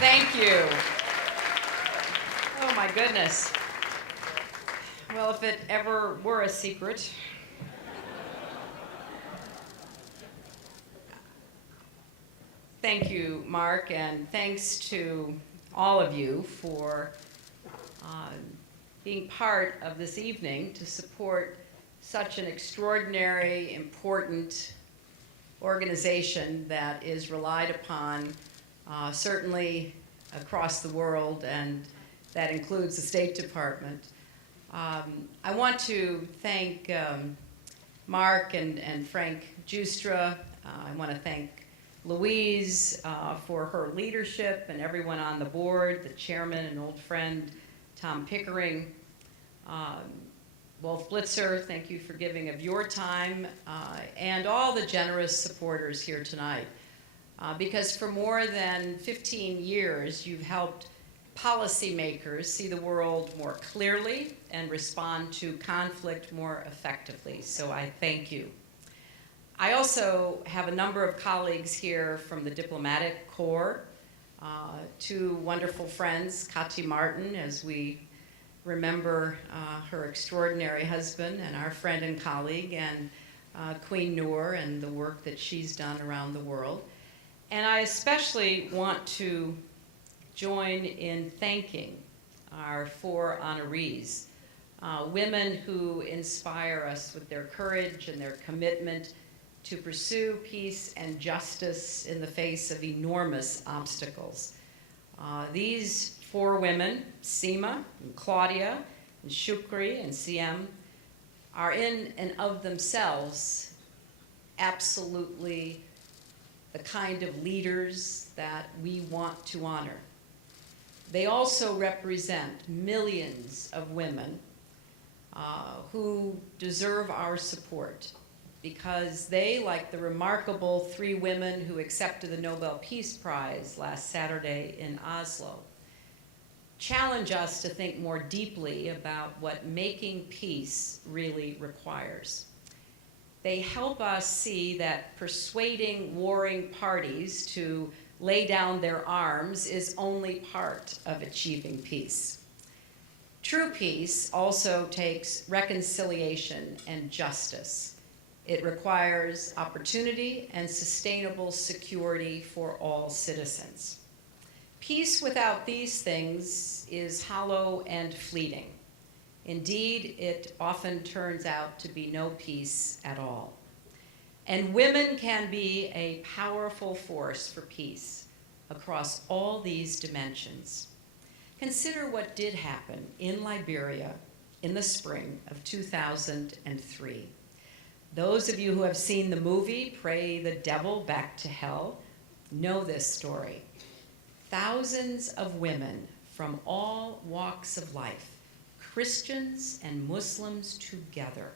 Thank you. Oh my goodness. Well, if it ever were a secret, thank you, Mark, and thanks to all of you for being part of this evening to support such an extraordinary, important organization that is relied upon certainly across the world, and that includes the State Department. I want to thank Mark and Frank Giustra. I want to thank Louise for her leadership, and everyone on the board, the chairman and old friend, Tom Pickering. Wolf Blitzer, thank you for giving of your time, and all the generous supporters here tonight. Because for more than 15 years, you've helped policymakers see the world more clearly and respond to conflict more effectively. So I thank you. I also have a number of colleagues here from the diplomatic corps, two wonderful friends, Kati Martin, as we remember her extraordinary husband, and our friend and colleague, and Queen Noor and the work that she's done around the world. And I especially want to join in thanking our four honorees, women who inspire us with their courage and their commitment to pursue peace and justice in the face of enormous obstacles. These four women, Seema and Claudia and Shukri and Siem, are in and of themselves absolutely the kind of leaders that we want to honor. They also represent millions of women who deserve our support, because they, like the remarkable three women who accepted the Nobel Peace Prize last Saturday in Oslo, challenge us to think more deeply about what making peace really requires. They help us see that persuading warring parties to lay down their arms is only part of achieving peace. True peace also takes reconciliation and justice. It requires opportunity and sustainable security for all citizens. Peace without these things is hollow and fleeting. Indeed, it often turns out to be no peace at all. And women can be a powerful force for peace across all these dimensions. Consider what did happen in Liberia in the spring of 2003. Those of you who have seen the movie Pray the Devil Back to Hell know this story. Thousands of women from all walks of life, Christians and Muslims together,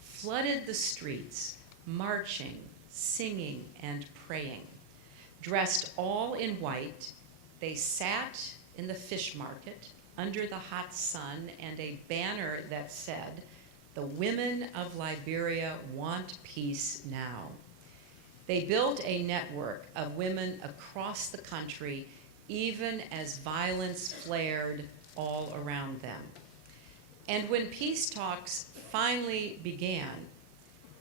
flooded the streets, marching, singing, and praying. Dressed all in white, they sat in the fish market under the hot sun and a banner that said, "The women of Liberia want peace now." They built a network of women across the country, even as violence flared all around them. And when peace talks finally began,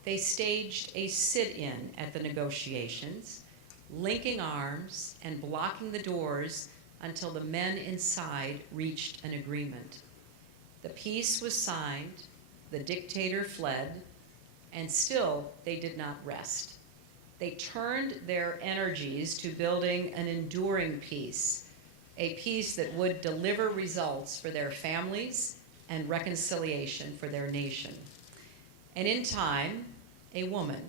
they staged a sit-in at the negotiations, linking arms and blocking the doors until the men inside reached an agreement. The peace was signed, the dictator fled, and still they did not rest. They turned their energies to building an enduring peace, a peace that would deliver results for their families and reconciliation for their nation. And in time, a woman,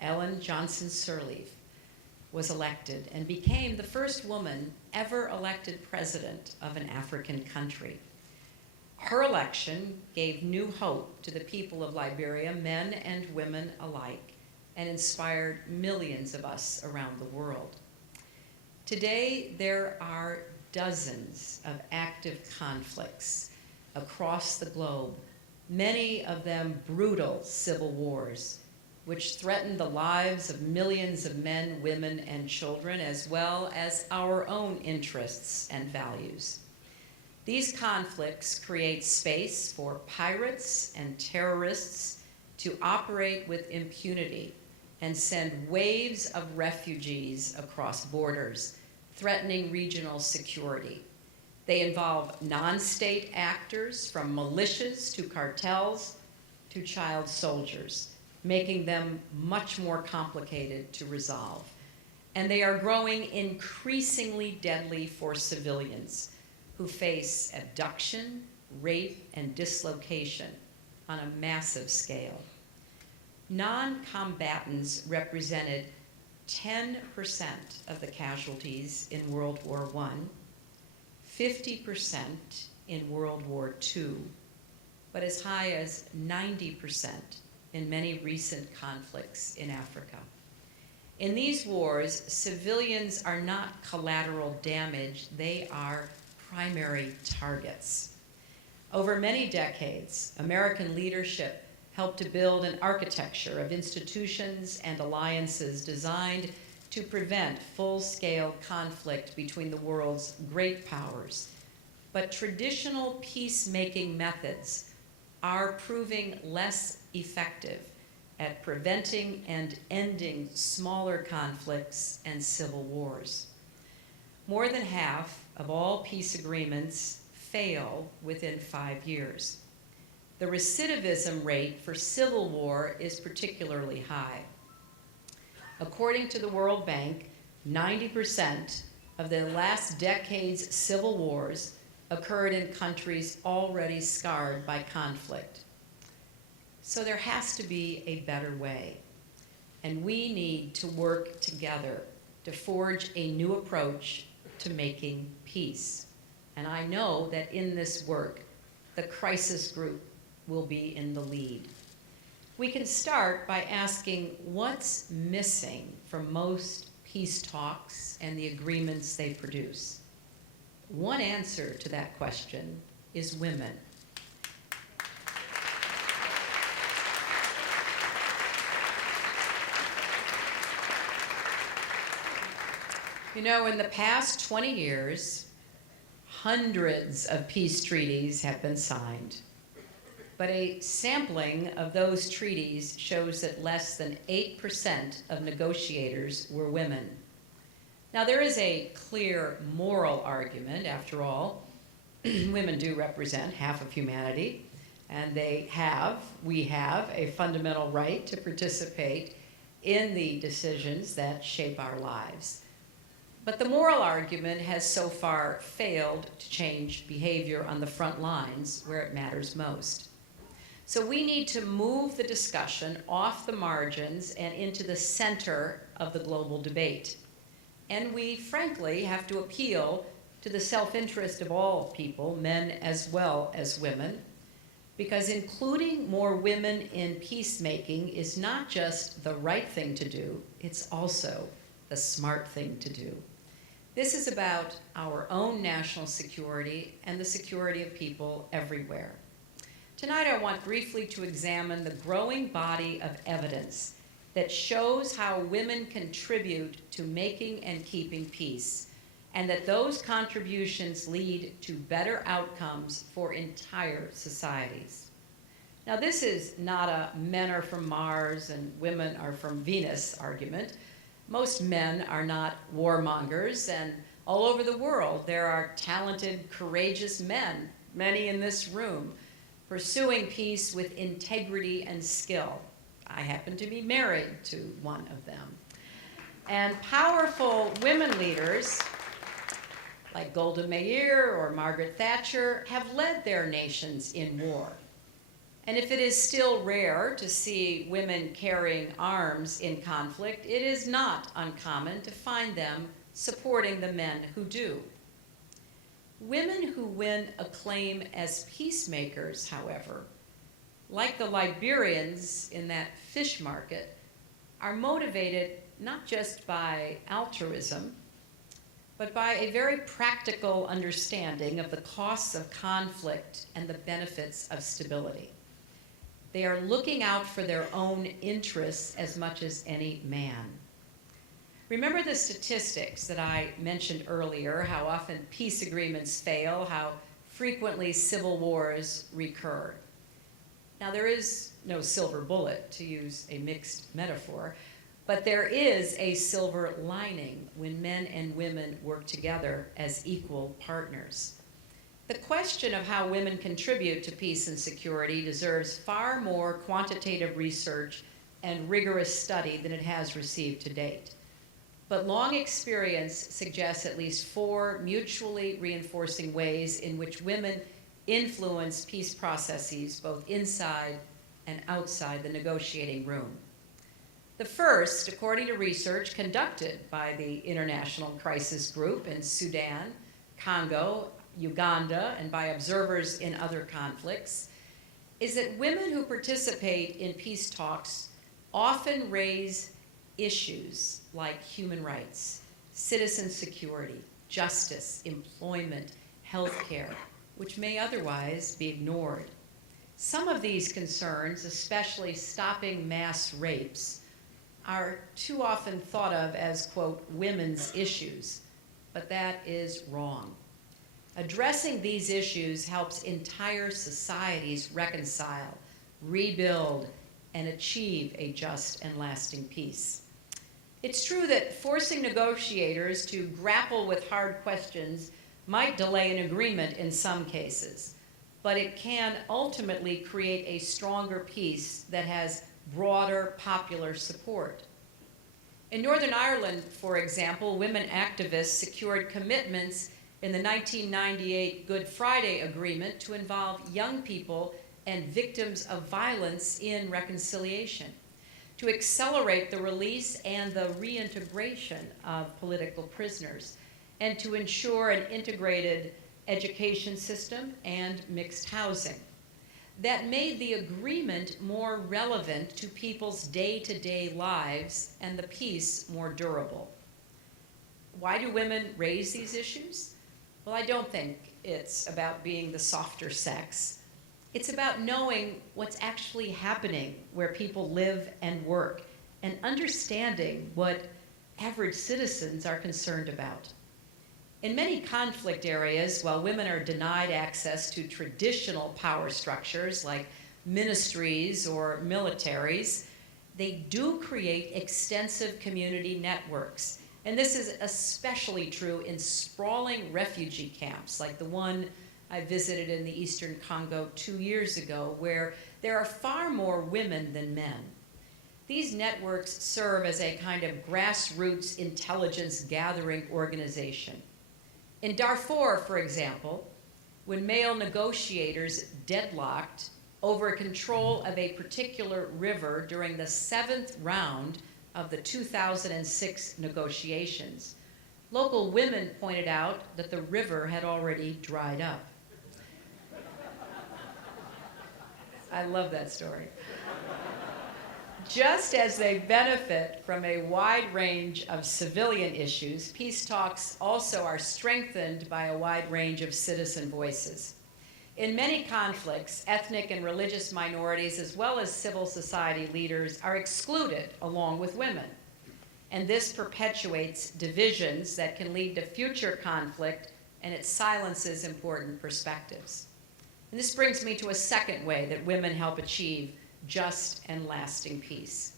Ellen Johnson Sirleaf, was elected and became the first woman ever elected president of an African country. Her election gave new hope to the people of Liberia, men and women alike, and inspired millions of us around the world. Today, there are dozens of active conflicts across the globe, many of them brutal civil wars, which threaten the lives of millions of men, women, and children, as well as our own interests and values. These conflicts create space for pirates and terrorists to operate with impunity and send waves of refugees across borders, threatening regional security. They involve non-state actors, from militias to cartels to child soldiers, making them much more complicated to resolve. And they are growing increasingly deadly for civilians who face abduction, rape, and dislocation on a massive scale. Non-combatants represented 10% of the casualties in World War I, 50% in World War II, but as high as 90% in many recent conflicts in Africa. In these wars, civilians are not collateral damage, they are primary targets. Over many decades, American leadership helped to build an architecture of institutions and alliances designed to prevent full-scale conflict between the world's great powers. But traditional peacemaking methods are proving less effective at preventing and ending smaller conflicts and civil wars. More than half of all peace agreements fail within 5 years. The recidivism rate for civil war is particularly high. According to the World Bank, 90% of the last decade's civil wars occurred in countries already scarred by conflict. So there has to be a better way, and we need to work together to forge a new approach to making peace. And I know that in this work, the crisis group will be in the lead. We can start by asking what's missing from most peace talks and the agreements they produce. One answer to that question is women. You know, in the past 20 years, hundreds of peace treaties have been signed. But a sampling of those treaties shows that less than 8% of negotiators were women. Now, there is a clear moral argument, after all. Women do represent half of humanity, and we have a fundamental right to participate in the decisions that shape our lives. But the moral argument has so far failed to change behavior on the front lines where it matters most. So we need to move the discussion off the margins and into the center of the global debate. And we, frankly, have to appeal to the self-interest of all people, men as well as women, because including more women in peacemaking is not just the right thing to do, it's also the smart thing to do. This is about our own national security and the security of people everywhere. Tonight, I want briefly to examine the growing body of evidence that shows how women contribute to making and keeping peace, and that those contributions lead to better outcomes for entire societies. Now, this is not a men are from Mars and women are from Venus argument. Most men are not warmongers, and all over the world there are talented, courageous men, many in this room, pursuing peace with integrity and skill. I happen to be married to one of them. And powerful women leaders like Golda Meir or Margaret Thatcher have led their nations in war. And if it is still rare to see women carrying arms in conflict, it is not uncommon to find them supporting the men who do. Women who win acclaim as peacemakers, however, like the Liberians in that fish market, are motivated not just by altruism, but by a very practical understanding of the costs of conflict and the benefits of stability. They are looking out for their own interests as much as any man. Remember the statistics that I mentioned earlier, how often peace agreements fail, how frequently civil wars recur. Now, there is no silver bullet, to use a mixed metaphor, but there is a silver lining when men and women work together as equal partners. The question of how women contribute to peace and security deserves far more quantitative research and rigorous study than it has received to date. But long experience suggests at least 4 mutually reinforcing ways in which women influence peace processes both inside and outside the negotiating room. The first, according to research conducted by the International Crisis Group in Sudan, Congo, Uganda, and by observers in other conflicts, is that women who participate in peace talks often raise issues like human rights, citizen security, justice, employment, healthcare, which may otherwise be ignored. Some of these concerns, especially stopping mass rapes, are too often thought of as, quote, women's issues, but that is wrong. Addressing these issues helps entire societies reconcile, rebuild, and achieve a just and lasting peace. It's true that forcing negotiators to grapple with hard questions might delay an agreement in some cases, but it can ultimately create a stronger peace that has broader popular support. In Northern Ireland, for example, women activists secured commitments in the 1998 Good Friday Agreement to involve young people and victims of violence in reconciliation, to accelerate the release and the reintegration of political prisoners, and to ensure an integrated education system and mixed housing. That made the agreement more relevant to people's day-to-day lives and the peace more durable. Why do women raise these issues? Well, I don't think it's about being the softer sex. It's about knowing what's actually happening where people live and work and understanding what average citizens are concerned about. In many conflict areas, while women are denied access to traditional power structures like ministries or militaries, they do create extensive community networks. And this is especially true in sprawling refugee camps like the one I visited in the Eastern Congo 2 years ago, where there are far more women than men. These networks serve as a kind of grassroots intelligence gathering organization. In Darfur, for example, when male negotiators deadlocked over control of a particular river during the 7th round of the 2006 negotiations, local women pointed out that the river had already dried up. I love that story. Just as they benefit from a wide range of civilian issues, peace talks also are strengthened by a wide range of citizen voices. In many conflicts, ethnic and religious minorities, as well as civil society leaders, are excluded along with women. And this perpetuates divisions that can lead to future conflict, and it silences important perspectives. And this brings me to a second way that women help achieve just and lasting peace.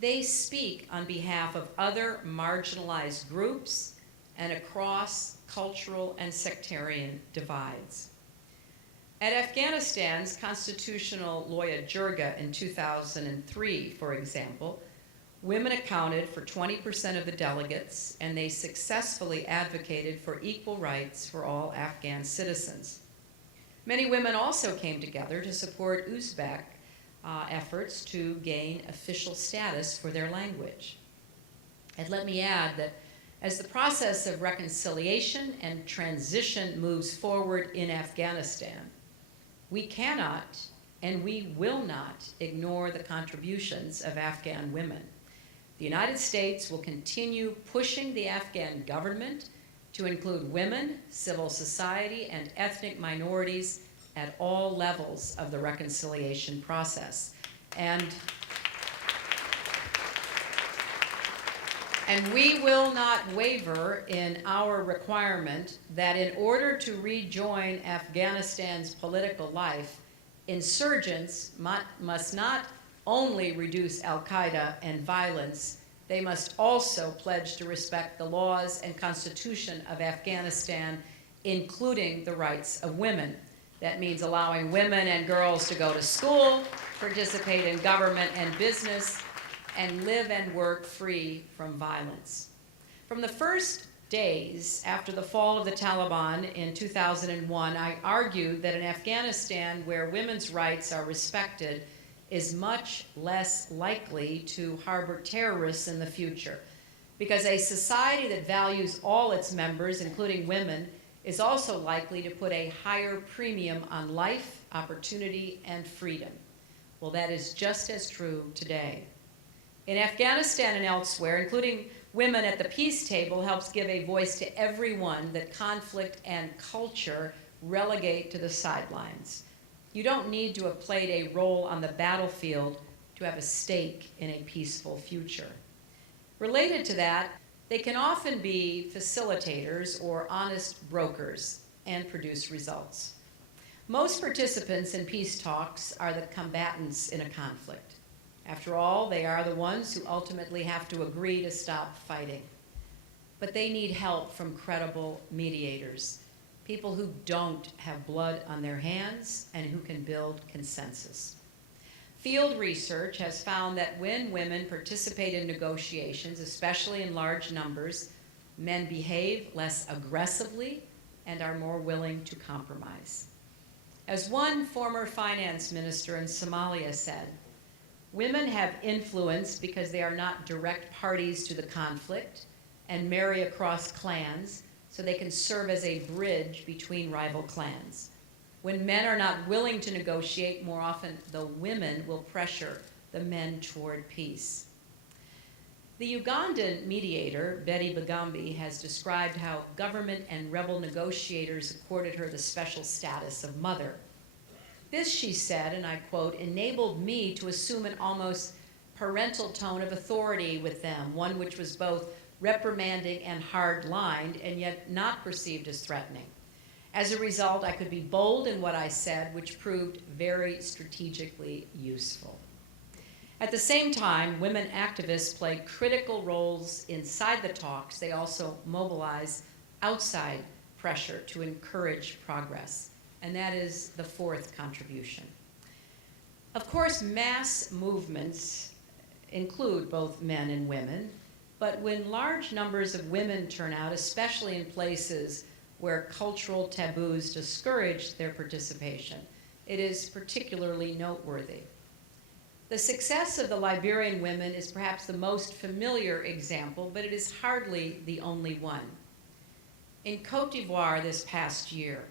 They speak on behalf of other marginalized groups and across cultural and sectarian divides. At Afghanistan's constitutional Loya Jirga in 2003, for example, women accounted for 20% of the delegates, and they successfully advocated for equal rights for all Afghan citizens. Many women also came together to support Uzbek efforts to gain official status for their language. And let me add that as the process of reconciliation and transition moves forward in Afghanistan, we cannot and we will not ignore the contributions of Afghan women. The United States will continue pushing the Afghan government to include women, civil society, and ethnic minorities at all levels of the reconciliation process. And we will not waver in our requirement that in order to rejoin Afghanistan's political life, insurgents must not only reduce al-Qaeda and violence, they must also pledge to respect the laws and constitution of Afghanistan, including the rights of women. That means allowing women and girls to go to school, participate in government and business, and live and work free from violence. From the first days after the fall of the Taliban in 2001, I argued that an Afghanistan where women's rights are respected is much less likely to harbor terrorists in the future, because a society that values all its members, including women, is also likely to put a higher premium on life, opportunity, and freedom. Well, that is just as true today. In Afghanistan and elsewhere, including women at the peace table, helps give a voice to everyone that conflict and culture relegate to the sidelines. You don't need to have played a role on the battlefield to have a stake in a peaceful future. Related to that, they can often be facilitators or honest brokers and produce results. Most participants in peace talks are the combatants in a conflict. After all, they are the ones who ultimately have to agree to stop fighting. But they need help from credible mediators, people who don't have blood on their hands and who can build consensus. Field research has found that when women participate in negotiations, especially in large numbers, men behave less aggressively and are more willing to compromise. As one former finance minister in Somalia said, women have influence because they are not direct parties to the conflict and marry across clans so they can serve as a bridge between rival clans. When men are not willing to negotiate, more often the women will pressure the men toward peace. The Ugandan mediator, Betty Bagambi, has described how government and rebel negotiators accorded her the special status of mother. This, she said, and I quote, enabled me to assume an almost parental tone of authority with them, one which was both reprimanding and hard-lined, and yet not perceived as threatening. As a result, I could be bold in what I said, which proved very strategically useful. At the same time, women activists play critical roles inside the talks. They also mobilize outside pressure to encourage progress. And that is the fourth contribution. Of course, mass movements include both men and women, but when large numbers of women turn out, especially in places where cultural taboos discourage their participation, it is particularly noteworthy. The success of the Liberian women is perhaps the most familiar example, but it is hardly the only one. In Cote d'Ivoire this past year,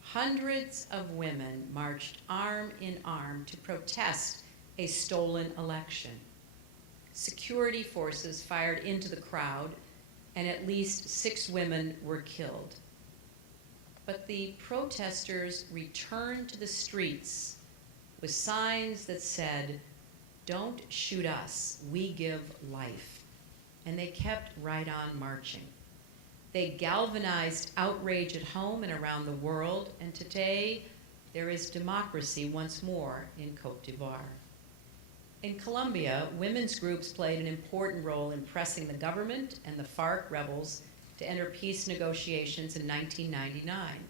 hundreds of women marched arm in arm to protest a stolen election. Security forces fired into the crowd, and at least 6 women were killed. But the protesters returned to the streets with signs that said, "Don't shoot us, we give life." And they kept right on marching. They galvanized outrage at home and around the world, and today there is democracy once more in Cote d'Ivoire. In Colombia, women's groups played an important role in pressing the government and the FARC rebels to enter peace negotiations in 1999.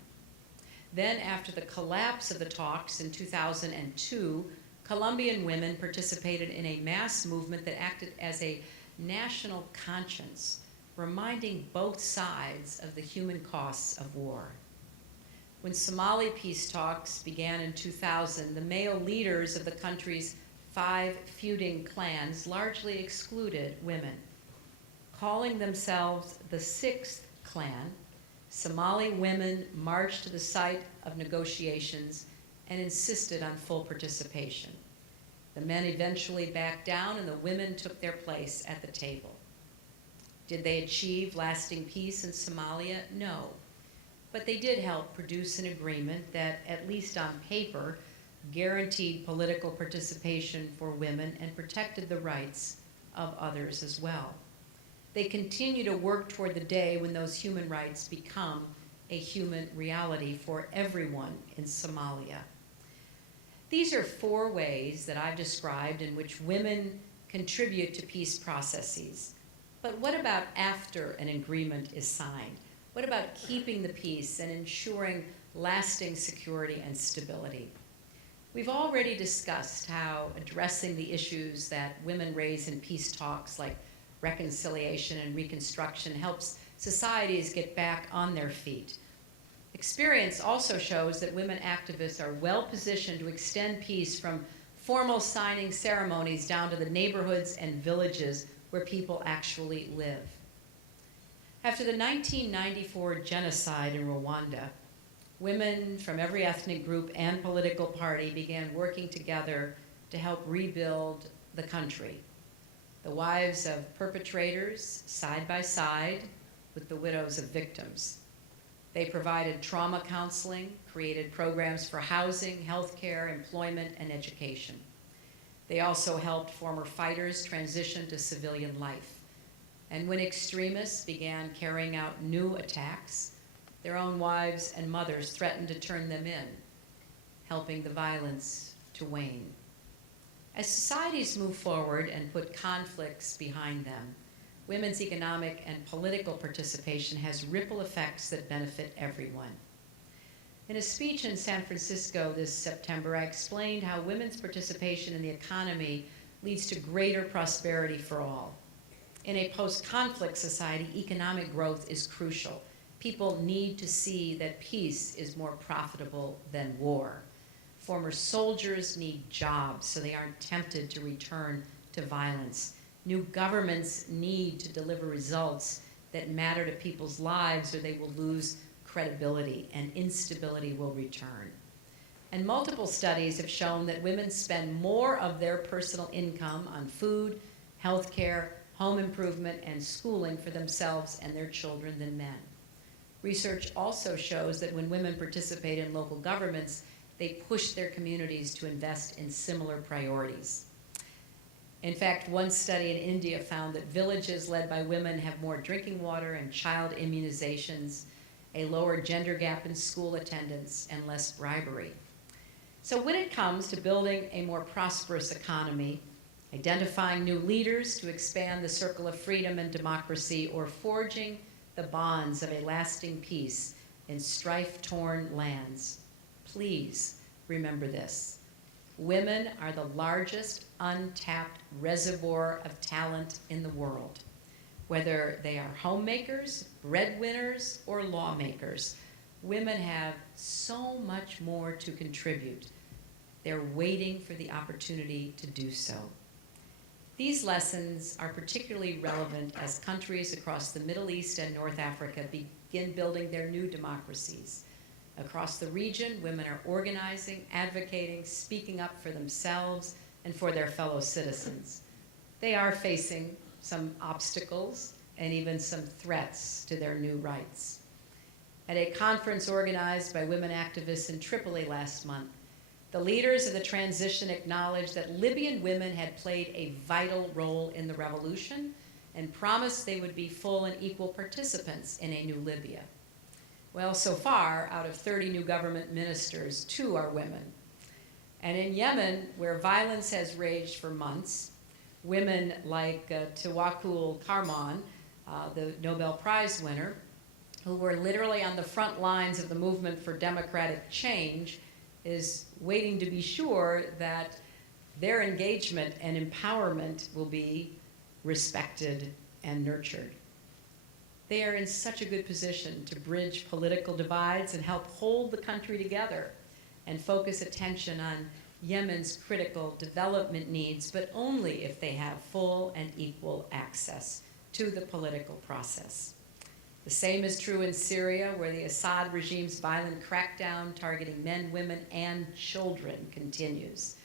Then, after the collapse of the talks in 2002, Colombian women participated in a mass movement that acted as a national conscience, reminding both sides of the human costs of war. When Somali peace talks began in 2000, the male leaders of the country's 5 feuding clans largely excluded women. Calling themselves the 6th clan, Somali women marched to the site of negotiations and insisted on full participation. The men eventually backed down and the women took their place at the table. Did they achieve lasting peace in Somalia? No. but they did help produce an agreement that, at least on paper, guaranteed political participation for women and protected the rights of others as well. They continue to work toward the day when those human rights become a human reality for everyone in Somalia. These are 4 ways that I've described in which women contribute to peace processes. But what about after an agreement is signed? What about keeping the peace and ensuring lasting security and stability? We've already discussed how addressing the issues that women raise in peace talks, like reconciliation and reconstruction, helps societies get back on their feet. Experience also shows that women activists are well positioned to extend peace from formal signing ceremonies down to the neighborhoods and villages where people actually live. After the 1994 genocide in Rwanda, women from every ethnic group and political party began working together to help rebuild the country. The wives of perpetrators side by side with the widows of victims. They provided trauma counseling, created programs for housing, healthcare, employment, and education. They also helped former fighters transition to civilian life. And when extremists began carrying out new attacks, their own wives and mothers threatened to turn them in, helping the violence to wane. As societies move forward and put conflicts behind them, women's economic and political participation has ripple effects that benefit everyone. In a speech in San Francisco this September, I explained how women's participation in the economy leads to greater prosperity for all. In a post-conflict society, economic growth is crucial. People need to see that peace is more profitable than war. Former soldiers need jobs so they aren't tempted to return to violence. New governments need to deliver results that matter to people's lives, or they will lose credibility and instability will return. And multiple studies have shown that women spend more of their personal income on food, healthcare, home improvement, and schooling for themselves and their children than men. Research also shows that when women participate in local governments, they push their communities to invest in similar priorities. In fact, one study in India found that villages led by women have more drinking water and child immunizations, a lower gender gap in school attendance, and less bribery. So when it comes to building a more prosperous economy, identifying new leaders to expand the circle of freedom and democracy, or forging the bonds of a lasting peace in strife-torn lands, please remember this. Women are the largest untapped reservoir of talent in the world. Whether they are homemakers, breadwinners, or lawmakers, women have so much more to contribute. They're waiting for the opportunity to do so. These lessons are particularly relevant as countries across the Middle East and North Africa begin building their new democracies. Across the region, women are organizing, advocating, speaking up for themselves and for their fellow citizens. They are facing some obstacles and even some threats to their new rights. At a conference organized by women activists in Tripoli last month, the leaders of the transition acknowledged that Libyan women had played a vital role in the revolution and promised they would be full and equal participants in a new Libya. Well, so far, out of 30 new government ministers, 2 are women. And in Yemen, where violence has raged for months, women like Tawakkul Karman, the Nobel Prize winner, who were literally on the front lines of the movement for democratic change, is waiting to be sure that their engagement and empowerment will be respected and nurtured. They are in such a good position to bridge political divides and help hold the country together and focus attention on Yemen's critical development needs, but only if they have full and equal access to the political process. The same is true in Syria, where the Assad regime's violent crackdown targeting men, women, and children continues.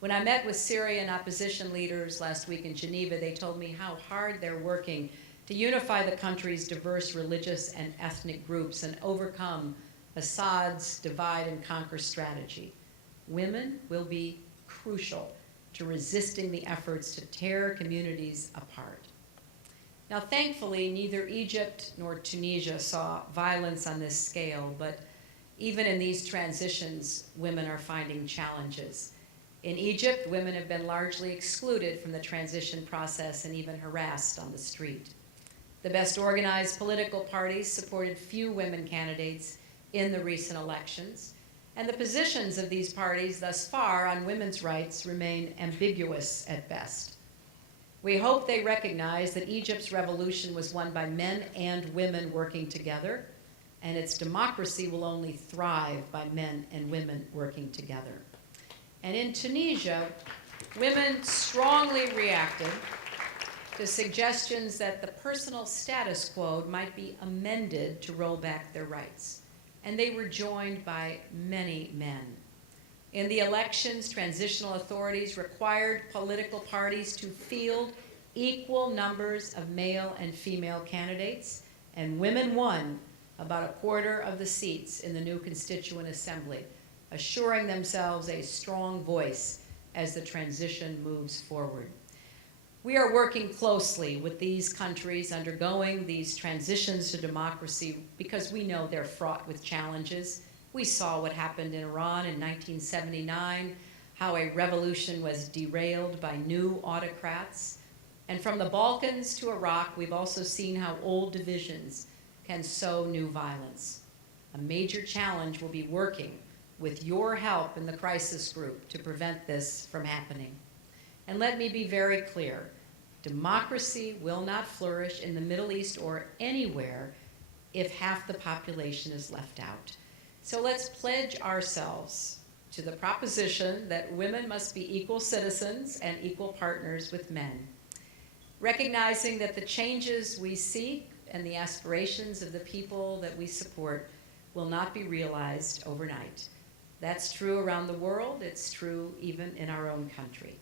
When I met with Syrian opposition leaders last week in Geneva, they told me how hard they're working to unify the country's diverse religious and ethnic groups and overcome Assad's divide and conquer strategy. Women will be crucial to resisting the efforts to tear communities apart. Now, thankfully, neither Egypt nor Tunisia saw violence on this scale, but even in these transitions, women are finding challenges. In Egypt, women have been largely excluded from the transition process and even harassed on the street. The best organized political parties supported few women candidates in the recent elections, and the positions of these parties thus far on women's rights remain ambiguous at best. We hope they recognize that Egypt's revolution was won by men and women working together, and its democracy will only thrive by men and women working together. And in Tunisia, women strongly reacted to suggestions that the personal status quo might be amended to roll back their rights. And they were joined by many men. In the elections, transitional authorities required political parties to field equal numbers of male and female candidates, and women won about a quarter of the seats in the new Constituent Assembly, assuring themselves a strong voice as the transition moves forward. We are working closely with these countries undergoing these transitions to democracy because we know they're fraught with challenges. We saw what happened in Iran in 1979, how a revolution was derailed by new autocrats. And from the Balkans to Iraq, we've also seen how old divisions can sow new violence. A major challenge will be working with your help in the crisis group to prevent this from happening. And let me be very clear, democracy will not flourish in the Middle East or anywhere if half the population is left out. So let's pledge ourselves to the proposition that women must be equal citizens and equal partners with men, recognizing that the changes we seek and the aspirations of the people that we support will not be realized overnight. That's true around the world. It's true even in our own country.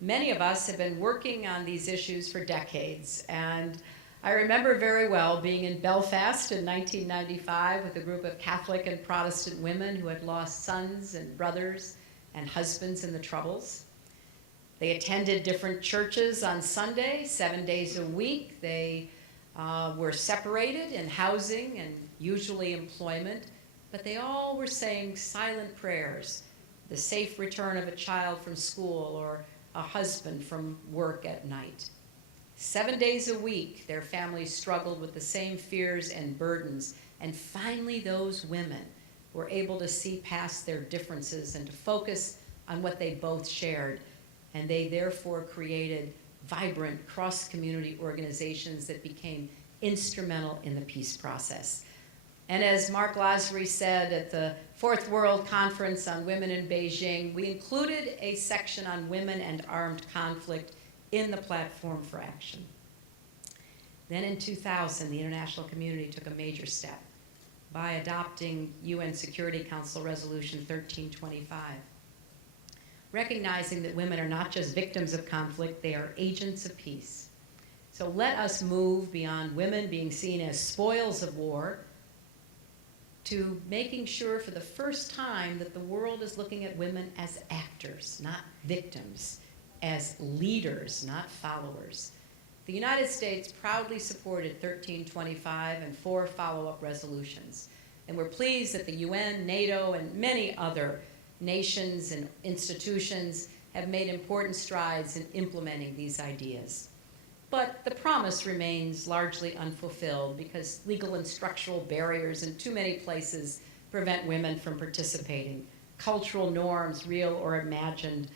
Many of us have been working on these issues for decades, and I remember very well being in Belfast in 1995 with a group of Catholic and Protestant women who had lost sons and brothers and husbands in the Troubles. They attended different churches on Sunday, 7 days a week. They were separated in housing and usually employment, but they all were saying silent prayers, the safe return of a child from school or a husband from work at night. 7 days a week, their families struggled with the same fears and burdens, and finally those women were able to see past their differences and to focus on what they both shared, and they therefore created vibrant cross-community organizations that became instrumental in the peace process. And as Mark Lazary said at the Fourth World Conference on Women in Beijing, we included a section on women and armed conflict in the platform for action. Then in 2000, the international community took a major step by adopting UN Security Council Resolution 1325, recognizing that women are not just victims of conflict, they are agents of peace. So let us move beyond women being seen as spoils of war to making sure for the first time that the world is looking at women as actors, not victims, as leaders, not followers. The United States proudly supported 1325 and 4 follow-up resolutions. And we're pleased that the UN, NATO, and many other nations and institutions have made important strides in implementing these ideas. But the promise remains largely unfulfilled because legal and structural barriers in too many places prevent women from participating. Cultural norms, real or imagined,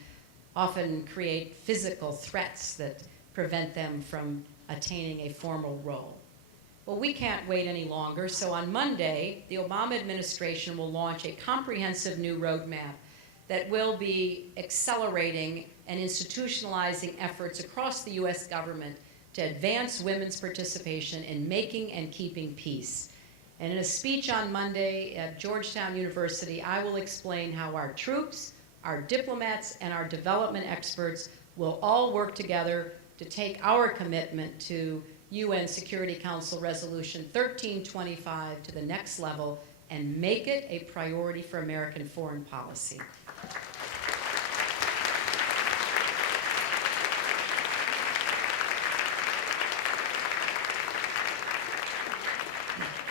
often create physical threats that prevent them from attaining a formal role. Well, we can't wait any longer, so on Monday, the Obama administration will launch a comprehensive new roadmap that will be accelerating and institutionalizing efforts across the U.S. government to advance women's participation in making and keeping peace. And in a speech on Monday at Georgetown University, I will explain how our troops, our diplomats, and our development experts will all work together to take our commitment to UN Security Council Resolution 1325 to the next level and make it a priority for American foreign policy.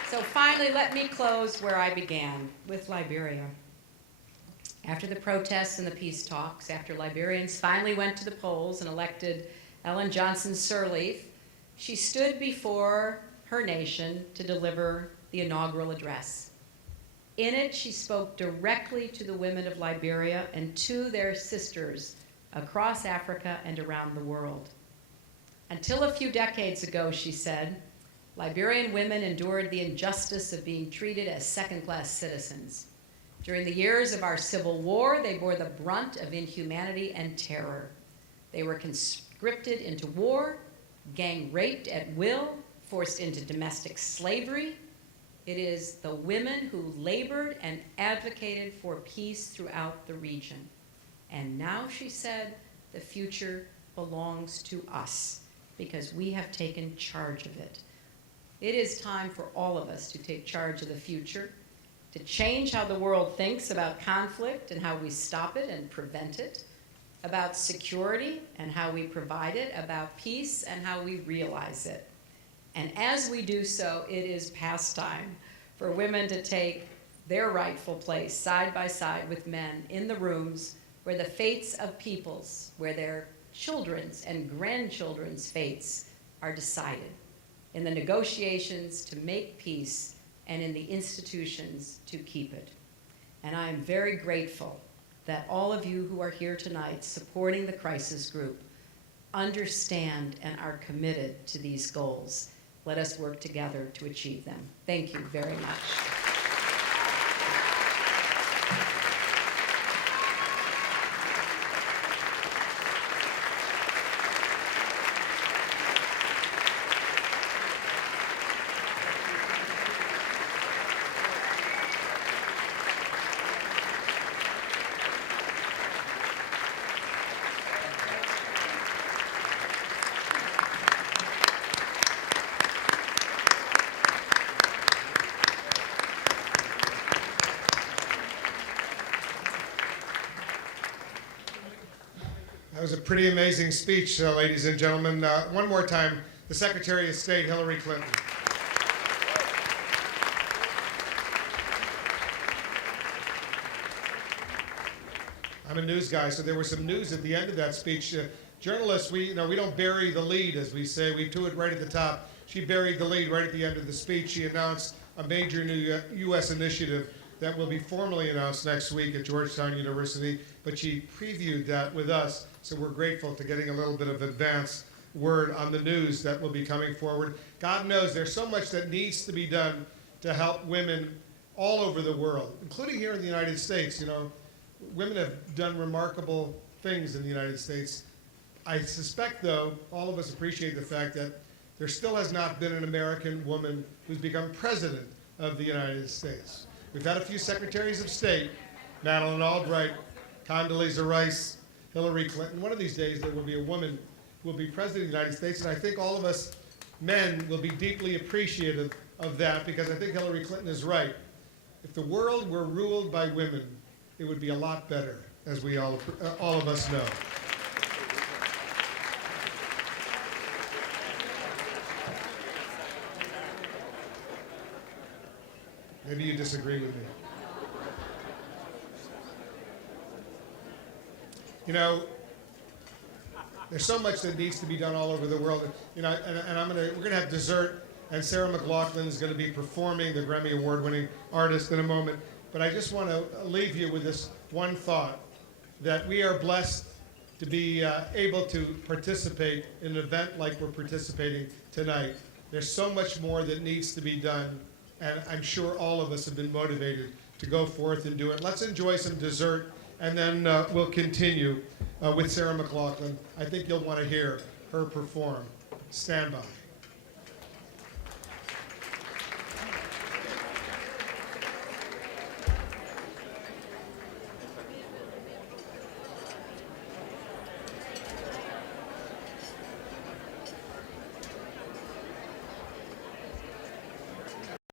So finally, let me close where I began, with Liberia. After the protests and the peace talks, after Liberians finally went to the polls and elected Ellen Johnson Sirleaf, she stood before her nation to deliver the inaugural address. In it, she spoke directly to the women of Liberia and to their sisters across Africa and around the world. Until a few decades ago, she said, Liberian women endured the injustice of being treated as second-class citizens. During the years of our civil war, they bore the brunt of inhumanity and terror. They were conscripted into war, gang-raped at will, forced into domestic slavery. It is the women who labored and advocated for peace throughout the region. And now, she said, the future belongs to us because we have taken charge of it. It is time for all of us to take charge of the future, to change how the world thinks about conflict and how we stop it and prevent it, about security and how we provide it, about peace and how we realize it. And as we do so, it is past time for women to take their rightful place side by side with men in the rooms where the fates of peoples, where their children's and grandchildren's fates are decided, in the negotiations to make peace and in the institutions to keep it. And I am very grateful that all of you who are here tonight supporting the crisis group understand and are committed to these goals. Let us work together to achieve them. Thank you very much. That was a pretty amazing speech, ladies and gentlemen. One more time, the Secretary of State, Hillary Clinton. I'm a news guy, so there was some news at the end of that speech. Journalists, we don't bury the lead, as we say. We do it right at the top. She buried the lead right at the end of the speech. She announced a major new U.S. initiative that will be formally announced next week at Georgetown University, but she previewed that with us, so we're grateful to getting a little bit of advance word on the news that will be coming forward. God knows there's so much that needs to be done to help women all over the world, including here in the United States. You know, women have done remarkable things in the United States. I suspect, though, all of us appreciate the fact that there still has not been an American woman who's become president of the United States. We've had a few secretaries of state, Madeleine Albright, Condoleezza Rice, Hillary Clinton. One of these days there will be a woman who will be president of the United States, and I think all of us men will be deeply appreciative of that, because I think Hillary Clinton is right. If the world were ruled by women, it would be a lot better, as we all of us know. Maybe you disagree with me. You know, there's so much that needs to be done all over the world. You know, and we're gonna have dessert, and Sarah McLachlan is gonna be performing, the Grammy Award-winning artist, in a moment. But I just want to leave you with this one thought, that we are blessed to be able to participate in an event like we're participating tonight. There's so much more that needs to be done, and I'm sure all of us have been motivated to go forth and do it. Let's enjoy some dessert, and then we'll continue with Sarah McLachlan. I think you'll want to hear her perform. Stand by.